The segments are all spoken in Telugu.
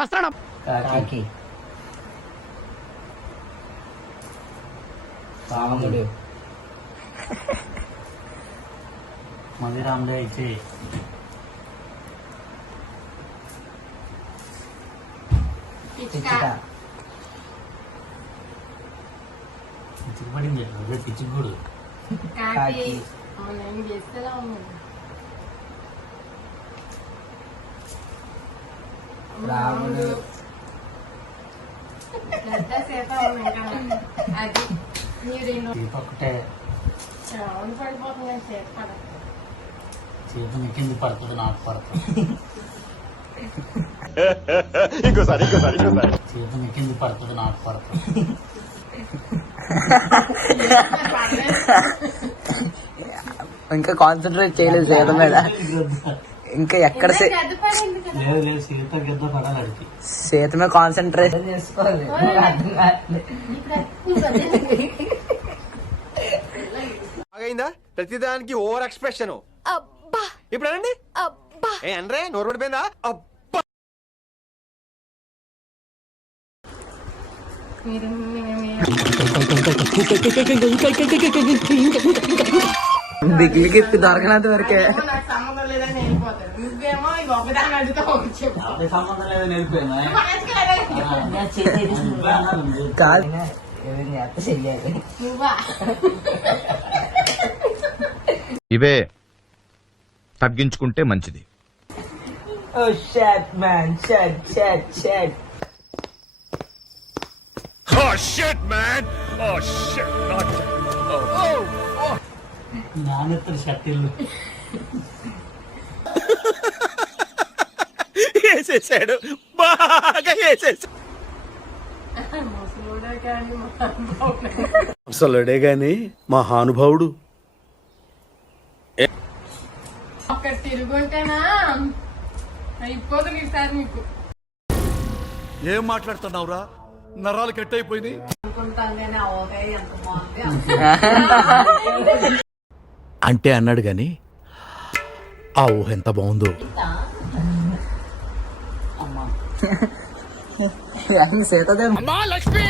వస్తాను. రాముడు మళ్ళీ రాముడే ఇచ్చే పడింది అదే పిచ్చికూడు రాముడు ఒకటే చేత నీకెందుకు పడుతుంది నాకు పడుతుంది చేత నీకెందుకు పడుతుంది నాకు పడుతుంది ఇంకా కాన్సన్ట్రేట్ చేయలేదు సీత మీద. ఇంకా ఎక్కడ లేదు లేదు సీత గిద్ద పడాలి అడిగి సీత మీద కాన్సన్ట్రేట్ చేసుకోవాలి. అయిందా ప్రతిదానికి ఓవర్ ఎక్స్ప్రెషన్. ఇప్పుడు అనండి ఏ అనరే నోరు పడిపోయిందా? దిగులకి దొరకనంత వరకే. సంబంధం లేదని వెళ్ళిపోయినా కాదు ఇవే తగ్గించుకుంటే మంచిది. నానెత్తడు షర్టిల్లు వేసేసాడు, బాగా వేసేసాడు. అసలుడే గాని మహానుభావుడు. అక్కడ తిరుగుంటేనా అయిపోతుంది ఈసారి మీకు. ఏం మాట్లాడుతున్నావురా? నరాలు కట్ అయిపోయింది. అంటే అన్నాడు గాని ఆ ఊహ ఎంత బాగుందో. అమ్మా లక్ష్మి,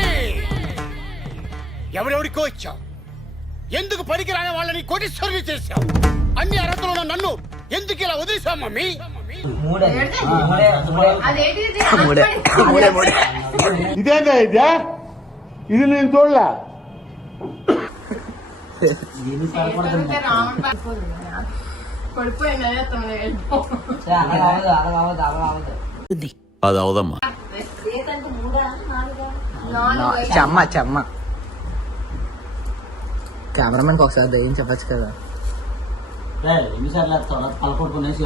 ఎవరెవరికో ఇచ్చావు, ఎందుకు పనికిరాని వాళ్ళని కోటీశ్వరుని చేశావు, అన్ని అర్హతలు ఉన్న నన్ను ఎందుకు ఇలా వదిలేసావు మమ్మీ? ఇదేందా ఇదే? ఇది నేను చూడలే. అది అవదమ్మా. చెమ్మ చెమ్మ కెమెరామెన్ ఒకసారి దయ్యం చెప్పచ్చు కదా. ఎన్నిసార్లు పలకొట్టుకునేసి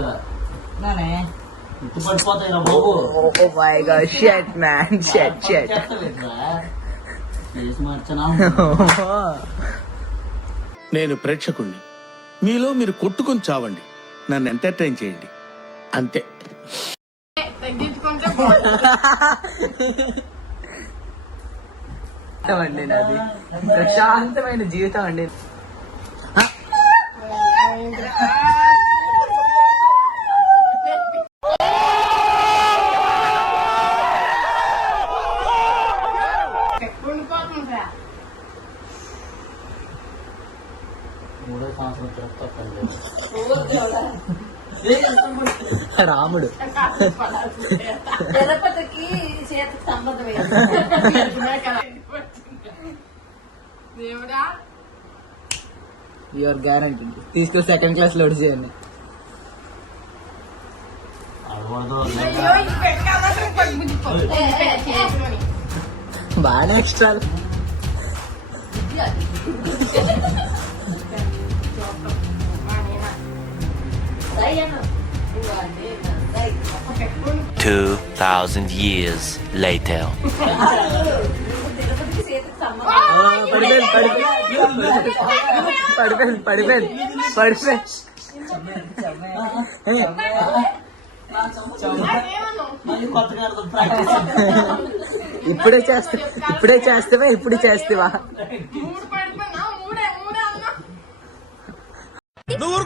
పడిపోతాయి రా బాబు. నేను ప్రేక్షకుణ్ణి, మీలో మీరు కొట్టుకుని చావండి, నన్ను ఎంటర్టైన్ చేయండి అంతే. అండి నాది ప్రశాంతమైన జీవితం అండి. రాముడు యువర్ గ్యారంటీ తీసుకొని సెకండ్ క్లాస్ లో చేయండి. బాగా ఎక్స్ట్రా years later. ఇప్పుడే చేస్తావా ఇప్పుడు చేస్తావా? నువ్వు